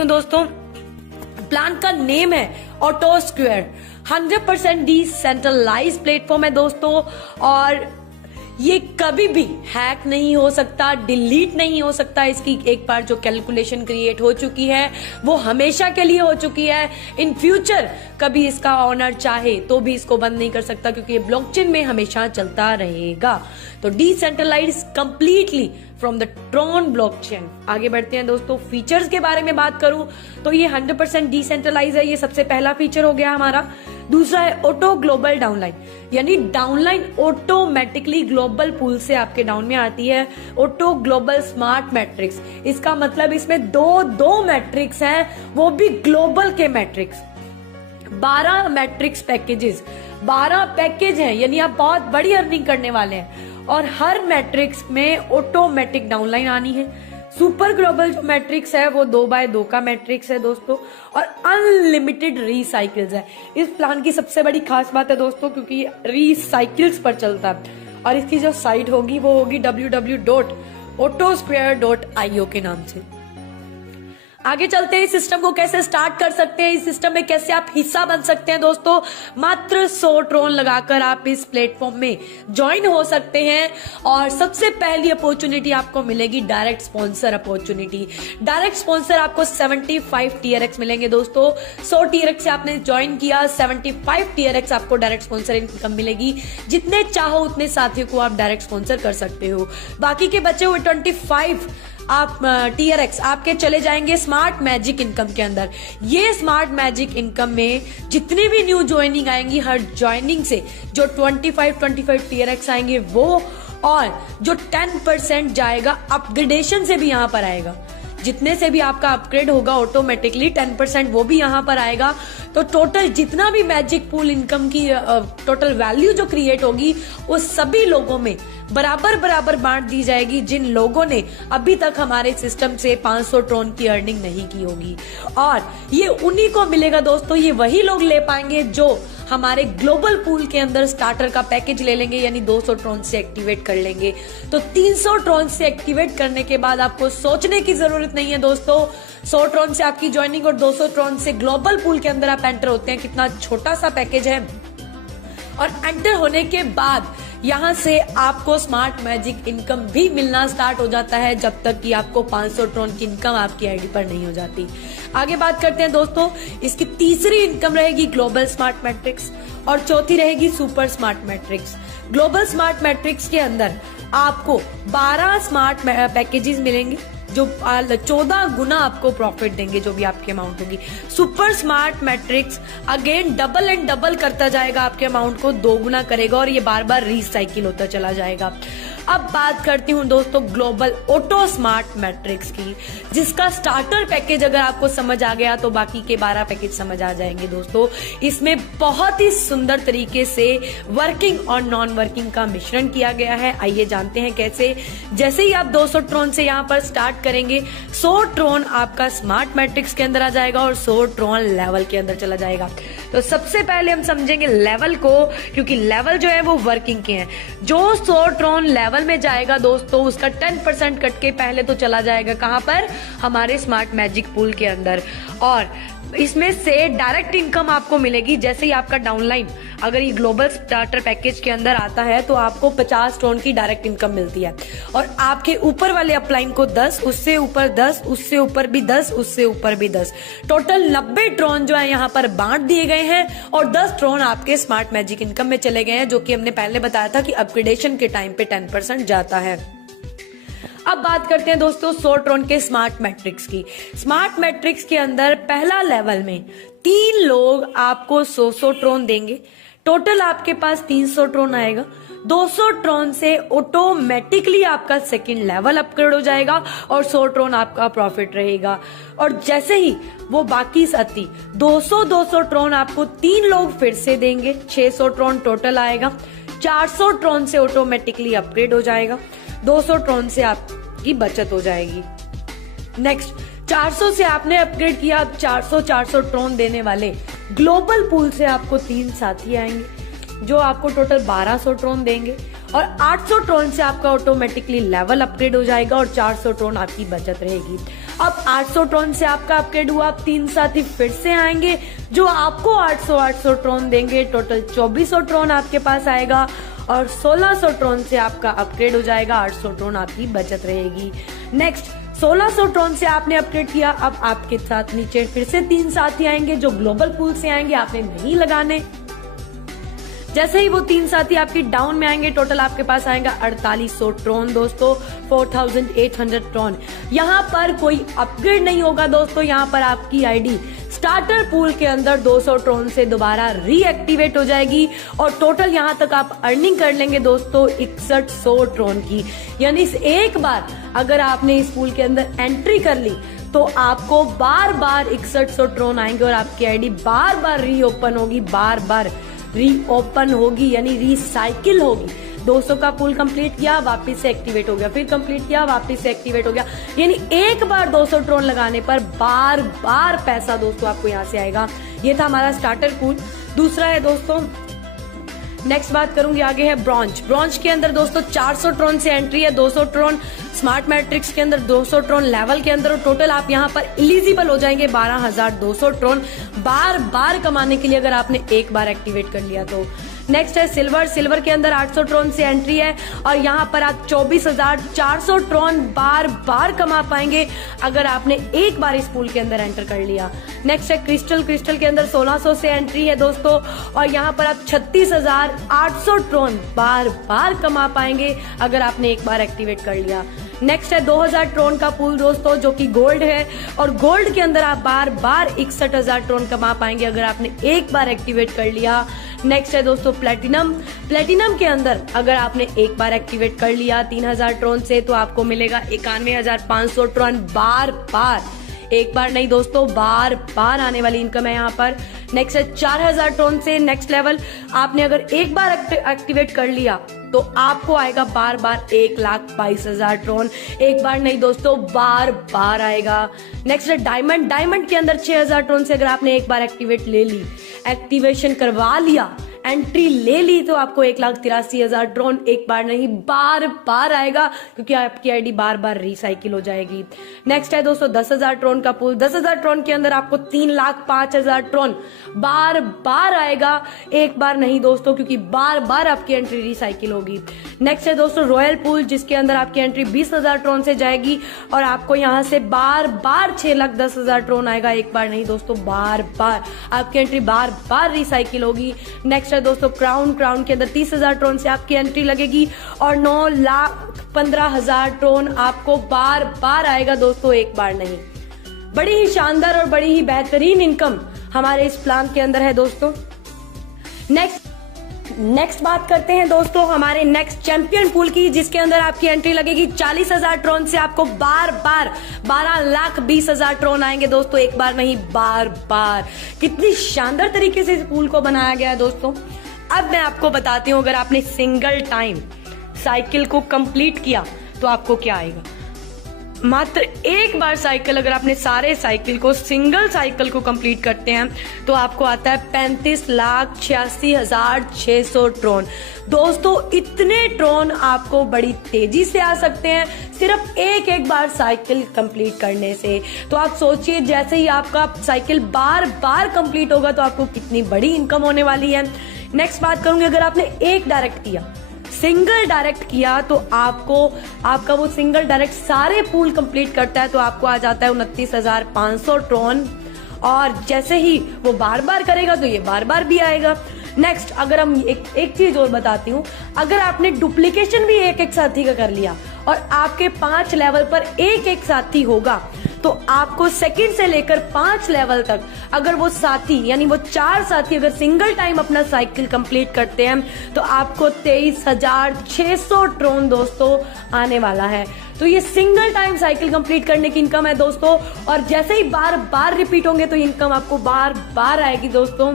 हूँ दोस्तों, प्लान का नेम है ऑटो स्क्वायर। 100% डिसेंट्रलाइज प्लेटफॉर्म है दोस्तों, और ये कभी भी हैक नहीं हो सकता, डिलीट नहीं हो सकता। इसकी एक बार जो कैलकुलेशन क्रिएट हो चुकी है वो हमेशा के लिए हो चुकी है। इन फ्यूचर कभी इसका ऑनर चाहे तो भी इसको बंद नहीं कर सकता, क्योंकि ये ब्लॉकचेन में हमेशा चलता रहेगा। तो decentralize completely from the Tron blockchain. आगे बढ़ते हैं दोस्तों, फीचर्स के बारे में बात करूं तो ये 100% डिसेंट्रलाइज है, ये सबसे पहला फीचर हो गया हमारा। दूसरा है ऑटो ग्लोबल डाउनलाइन, यानी डाउनलाइन ऑटोमेटिकली ग्लोबल पूल से आपके डाउन में आती है। ऑटो ग्लोबल स्मार्ट मैट्रिक्स, इसका मतलब इसमें दो मैट्रिक्स हैं, वो भी ग्लोबल के मैट्रिक्स। 12 मैट्रिक्स पैकेजेस, 12 पैकेज हैं, यानी आप बहुत बड़ी अर्निंग करने वाले हैं। और हर मैट्रिक्स में ऑटोमेटिक डाउनलाइन आनी है। सुपर ग्लोबल जो मैट्रिक्स है वो 2x2 का मैट्रिक्स है दोस्तों, और अनलिमिटेड रीसाइकिल्स है। इस प्लान की सबसे बड़ी खास बात है दोस्तों, क्योंकि ये रीसाइकिल्स पर चलता है। और इसकी जो साइट होगी वो होगी www.autosquare.io के नाम से। आगे चलते हैं, इस सिस्टम को कैसे स्टार्ट कर सकते हैं, इस सिस्टम में कैसे आप हिस्सा बन सकते हैं दोस्तों। मात्र 100 ट्रोन लगाकर आप इस प्लेटफॉर्म में ज्वाइन हो सकते हैं। और सबसे पहली अपॉर्चुनिटी आपको मिलेगी direct sponsor opportunity. Direct sponsor आपको 75 TRX मिलेंगे दोस्तों। 100 TRX से आपने ज्वाइन किया, 75 TRX आपको डायरेक्ट स्पॉन्सर इनकम मिलेगी। जितने चाहो उतने साथियों को आप डायरेक्ट स्पॉन्सर कर सकते हो। बाकी के बचे हुए 25 आप TRX आपके चले जाएंगे स्मार्ट मैजिक इनकम के अंदर। ये स्मार्ट मैजिक इनकम में जितनी भी न्यू ज्वाइनिंग आएंगी, हर ज्वाइनिंग से जो 25 TRX आएंगे वो, और जो 10% जाएगा अपग्रेडेशन से भी यहाँ पर आएगा। जितने से भी आपका अपग्रेड होगा ऑटोमेटिकली 10% वो भी यहाँ पर आएगा। तो टोटल जितना भी मैजिक पूल इनकम की टोटल वैल्यू जो क्रिएट होगी वो सभी लोगों में बराबर बांट दी जाएगी, जिन लोगों ने अभी तक हमारे सिस्टम से 500 ट्रोन की अर्निंग नहीं की होगी। और ये उन्हीं को मिलेगा दोस्तों, ये वही लोग ले पाएंगे जो हमारे ग्लोबल पूल के अंदर स्टार्टर का पैकेज ले लेंगे, यानी 200 ट्रोन से एक्टिवेट कर लेंगे। तो 300 ट्रोन से एक्टिवेट करने के बाद आपको सोचने की जरूरत नहीं है दोस्तों। 100 ट्रोन से आपकी ज्वाइनिंग और 200 ट्रोन से ग्लोबल पूल के अंदर आप एंटर होते हैं। कितना छोटा सा पैकेज है। और एंटर होने के बाद यहाँ से आपको स्मार्ट मैजिक इनकम भी मिलना स्टार्ट हो जाता है, जब तक कि आपको 500 ट्रोन की इनकम आपकी आईडी पर नहीं हो जाती। आगे बात करते हैं दोस्तों, इसकी तीसरी इनकम रहेगी ग्लोबल स्मार्ट मैट्रिक्स, और चौथी रहेगी super smart matrix. Global smart matrix के अंदर आपको 12 स्मार्ट पैकेजेस मिलेंगे जो 14 गुना आपको प्रॉफिट देंगे, जो भी आपकी अमाउंट होगी। Super smart matrix again double and double करता जाएगा, आपके अमाउंट को 2 गुना करेगा, और ये बार बार रिसाइकिल होता चला जाएगा। अब बात करती हूँ दोस्तों ग्लोबल ऑटो स्मार्ट मैट्रिक्स की, जिसका स्टार्टर पैकेज अगर आपको समझ आ गया तो बाकी के 12 पैकेज समझ आ जाएंगे दोस्तों। इसमें बहुत ही सुंदर तरीके से वर्किंग और नॉन वर्किंग का मिश्रण किया गया है। आइए जानते हैं कैसे। जैसे ही आप 200 ट्रोन से यहाँ पर स्टार्ट करेंगे, 100 ट्रोन आपका स्मार्ट मैट्रिक्स के अंदर आ जाएगा और 100 ट्रोन लेवल के अंदर चला जाएगा। तो सबसे पहले हम समझेंगे लेवल को, क्योंकि लेवल जो है वो वर्किंग के हैं। जो 100 ट्रोन लेवल में जाएगा दोस्तों, उसका 10% कट के पहले तो चला जाएगा कहां पर, हमारे स्मार्ट मैजिक पूल के अंदर। और इसमें से डायरेक्ट इनकम आपको मिलेगी जैसे ही आपका डाउनलाइन अगर ये ग्लोबल स्टार्टर पैकेज के अंदर आता है तो आपको 50 ट्रोन की डायरेक्ट इनकम मिलती है। और आपके ऊपर वाले अपलाइन को 10, उससे ऊपर 10, उससे ऊपर भी 10, उससे ऊपर भी 10, टोटल 90 ट्रोन जो है यहाँ पर बांट दिए गए हैं। और 10 ट्रोन आपके स्मार्ट मैजिक इनकम में चले गए हैं, जो कि हमने पहले बताया था कि अपग्रेडेशन के टाइम पे 10% जाता है। अब बात करते हैं दोस्तों 100 ट्रोन के स्मार्ट मैट्रिक्स की। स्मार्ट मैट्रिक्स के अंदर पहला लेवल में 3 लोग आपको 100 ट्रोन देंगे। टोटल आपके पास 300 ट्रोन आएगा। 200 ट्रोन से ऑटोमेटिकली आपका सेकंड लेवल अपग्रेड हो जाएगा और 100 ट्रोन आपका प्रॉफिट रहेगा। और जैसे ही वो बाकी साथी 200 ट्रोन आपको 3 लोग फिर से देंगे, 600 ट्रोन टोटल आएगा। 400 ट्रोन से ऑटोमेटिकली अपग्रेड हो जाएगा। 200 ट्रोन से आपकी बचत हो जाएगी। नेक्स्ट 400 से आपने अपग्रेड किया, अब 400 ट्रोन देने वाले ग्लोबल पूल से आपको 3 साथी आएंगे जो आपको टोटल 1200 ट्रोन देंगे। और 800 ट्रोन से आपका ऑटोमेटिकली लेवल अपग्रेड हो जाएगा और 400 ट्रोन आपकी बचत रहेगी। अब 800 ट्रॉन से आपका अपग्रेड हुआ, अब 3 साथी फिर से आएंगे जो आपको 800 ट्रॉन देंगे। टोटल 2400 ट्रॉन आपके पास आएगा और 1600 ट्रॉन से आपका अपग्रेड हो जाएगा, 800 ट्रॉन आपकी बचत रहेगी। नेक्स्ट 1600 ट्रॉन से आपने अपग्रेड किया, अब आपके साथ नीचे फिर से 3 साथी आएंगे जो ग्लोबल पूल से आएंगे, आपने नहीं लगाने। जैसे ही वो 3 साथी आपकी डाउन में आएंगे, टोटल आपके पास आएगा 4800 ट्रॉन दोस्तों, 4800 ट्रॉन। यहाँ पर कोई अपग्रेड नहीं होगा दोस्तों, यहाँ पर आपकी आईडी स्टार्टर पूल के अंदर 200 ट्रॉन से दोबारा रीएक्टिवेट हो जाएगी और टोटल यहाँ तक आप अर्निंग कर लेंगे दोस्तों 6100 ट्रॉन की। यानी एक बार अगर आपने इस पूल के अंदर एंट्री कर ली तो आपको बार बार 6100 ट्रॉन आएंगे और आपकी आईडी बार बार रीओपन होगी, बार बार रीओपन होगी, यानी रिसाइकिल होगी। 200 का पूल कंप्लीट किया, वापस से एक्टिवेट हो गया, फिर कंप्लीट किया, वापस से एक्टिवेट हो गया। यानी एक बार 200 ट्रॉन लगाने पर बार बार पैसा दोस्तों आपको यहाँ से आएगा। ये था हमारा स्टार्टर पूल। दूसरा है दोस्तों, नेक्स्ट बात करूंगी आगे है ब्रॉन्ज। ब्रॉन्ज के अंदर दोस्तों 400 ट्रॉन से एंट्री है, 200 ट्रॉन स्मार्ट मैट्रिक्स के अंदर, 200 ट्रॉन लेवल के अंदर, और टोटल आप यहाँ पर एलिजिबल हो जाएंगे 12200 ट्रॉन बार बार कमाने के लिए अगर आपने एक बार एक्टिवेट कर लिया तो। नेक्स्ट है सिल्वर। सिल्वर के अंदर 800 ट्रॉन से एंट्री है और यहाँ पर आप 24400 ट्रॉन बार बार कमा पाएंगे अगर आपने एक बार इस पूल के अंदर एंटर कर लिया। नेक्स्ट है क्रिस्टल। क्रिस्टल के अंदर 1600 से एंट्री है दोस्तों और यहाँ पर आप 36800 ट्रॉन बार बार कमा पाएंगे अगर आपने एक बार एक्टिवेट कर लिया। नेक्स्ट है 2000 ट्रॉन का पूल दोस्तों जो कि गोल्ड है और गोल्ड के अंदर आप बार बार 61000 ट्रॉन कमा पाएंगे अगर आपने एक बार एक्टिवेट कर लिया। नेक्स्ट है दोस्तों प्लेटिनम। प्लेटिनम के अंदर अगर आपने एक बार एक्टिवेट कर लिया 3000 ट्रॉन से तो आपको मिलेगा 91500 ट्रॉन बार बार, एक बार नहीं दोस्तों बार बार आने वाली इनकम है यहाँ पर। नेक्स्ट है 4000 ट्रॉन से नेक्स्ट लेवल। आपने अगर एक बार एक्टिवेट कर लिया तो आपको आएगा बार बार 1,22,000 ट्रॉन, एक बार नहीं दोस्तों बार बार आएगा। नेक्स्ट है डायमंड। डायमंड के अंदर 6000 ट्रॉन से अगर आपने एक बार एक्टिवेट ले ली, एक्टिवेशन करवा लिया, एंट्री ले ली तो आपको 1,83,000 ट्रॉन एक बार नहीं बार बार आएगा क्योंकि आपकी आईडी बार बार रिसाइकिल हो जाएगी। नेक्स्ट है दोस्तों 10,000 ट्रॉन का पूल। 10,000 ट्रॉन के अंदर आपको 3,05,000 ट्रॉन बार बार आएगा, एक बार नहीं दोस्तों क्योंकि बार बार आपकी एंट्री रिसाइकिल होगी। नेक्स्ट है दोस्तों रॉयल पूल जिसके अंदर आपकी एंट्री 20,000 ट्रॉन से जाएगी और आपको यहाँ से बार बार 6,10,000 ट्रॉन आएगा, एक बार नहीं दोस्तों बार बार आपकी एंट्री बार बार रिसाइकिल होगी। नेक्स्ट है दोस्तों क्राउन। क्राउन के अंदर 30,000 ट्रॉन से आपकी एंट्री लगेगी और 9,15,000 ट्रॉन आपको बार बार आएगा दोस्तों, एक बार नहीं। बड़ी ही शानदार और बड़ी ही बेहतरीन इनकम हमारे इस प्लान के अंदर है दोस्तों। नेक्स्ट बात करते हैं दोस्तों हमारे नेक्स्ट चैंपियन पूल की जिसके अंदर आपकी एंट्री लगेगी 40,000 ट्रॉन से आपको बार बार 12,20,000 ट्रॉन आएंगे दोस्तों, एक बार नहीं बार बार। कितनी शानदार तरीके से इस पूल को बनाया गया है दोस्तों। अब मैं आपको बताती हूँ अगर आपने सिंगल टाइम साइकिल को कंप्लीट किया तो आपको क्या आएगा। मात्र एक बार साइकिल अगर आपने सारे साइकिल को सिंगल साइकिल को कंप्लीट करते हैं तो आपको आता है 35,86,600 ट्रॉन। दोस्तों इतने ट्रॉन आपको बड़ी तेजी से आ सकते हैं सिर्फ एक बार साइकिल कंप्लीट करने से। तो आप सोचिए जैसे ही आपका साइकिल बार बार कंप्लीट होगा तो आपको कितनी बड़ी इनकम होने वाली है। नेक्स्ट बात करूंगी अगर आपने एक डायरेक्ट किया, सिंगल डायरेक्ट किया तो आपका वो सिंगल डायरेक्ट सारे पूल कंप्लीट करता है तो आपको आ जाता है 29,500 ट्रॉन और जैसे ही वो बार बार करेगा तो ये बार बार भी आएगा। नेक्स्ट अगर हम एक चीज और बताती हूँ, अगर आपने डुप्लीकेशन भी एक साथी का कर लिया और आपके 5 लेवल पर एक साथी होगा तो आपको सेकंड से लेकर 5 लेवल तक अगर वो साथी यानी वो 4 साथी अगर सिंगल टाइम अपना साइकिल कंप्लीट करते हैं तो आपको 23,600 ट्रॉन दोस्तों आने वाला है। तो ये सिंगल टाइम साइकिल कंप्लीट करने की इनकम है दोस्तों और जैसे ही बार बार रिपीट होंगे तो इनकम आपको बार बार आएगी दोस्तों।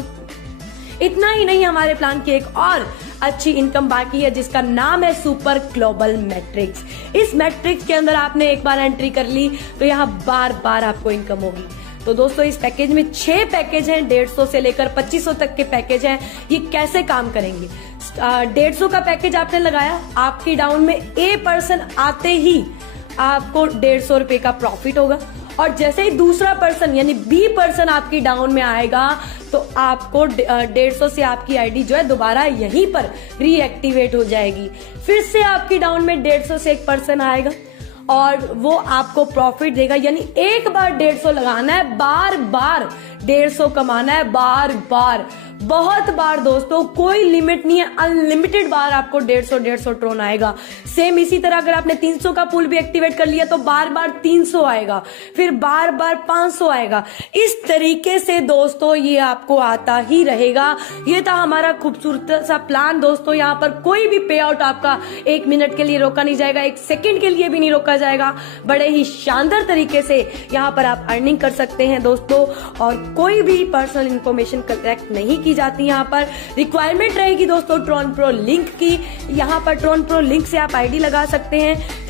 इतना ही नहीं, हमारे प्लान की एक और अच्छी इनकम बाकी है जिसका नाम है सुपर ग्लोबल मैट्रिक्स। इस मैट्रिक्स के अंदर आपने एक बार एंट्री कर ली तो यहाँ बार बार आपको इनकम होगी। तो दोस्तों इस पैकेज में 6 पैकेज हैं, 150 से लेकर 2500 तक के पैकेज हैं। ये कैसे काम करेंगे? 150 का पैकेज आपने लगाया, आपकी डाउन में A पर्सन आते ही आपको 150 रुपए का प्रॉफिट होगा और जैसे ही दूसरा पर्सन यानी बी पर्सन आपकी डाउन में आएगा तो आपको 150 से आपकी आईडी जो है दोबारा यहीं पर रीएक्टिवेट हो जाएगी। फिर से आपकी डाउन में 150 से एक पर्सन आएगा और वो आपको प्रॉफिट देगा। यानी एक बार 150 लगाना है, बार बार 150 कमाना है, बार बार, बहुत बार दोस्तों, कोई लिमिट नहीं है, अनलिमिटेड बार आपको 150 ट्रोन आएगा। सेम इसी तरह अगर आपने 300 का पूल भी एक्टिवेट कर लिया तो बार बार 300 आएगा, फिर बार बार 500 आएगा। इस तरीके से दोस्तों ये आपको आता ही रहेगा। ये था हमारा खूबसूरत सा प्लान दोस्तों। यहाँ पर कोई भी पे आउट आपका 1 मिनट के लिए रोका नहीं जाएगा, 1 सेकेंड के लिए भी नहीं रोका जाएगा। बड़े ही शानदार तरीके से यहाँ पर आप अर्निंग कर सकते हैं दोस्तों, और कोई भी पर्सनल इंफॉर्मेशन कलेक्ट नहीं की जाती। यहाँ पर रिक्वायरमेंट रहेगी दोस्तों ट्रॉन प्रो लिंक की। यहाँ पर ट्रॉन प्रो लिंक से आप आईडी लगा सकते हैं।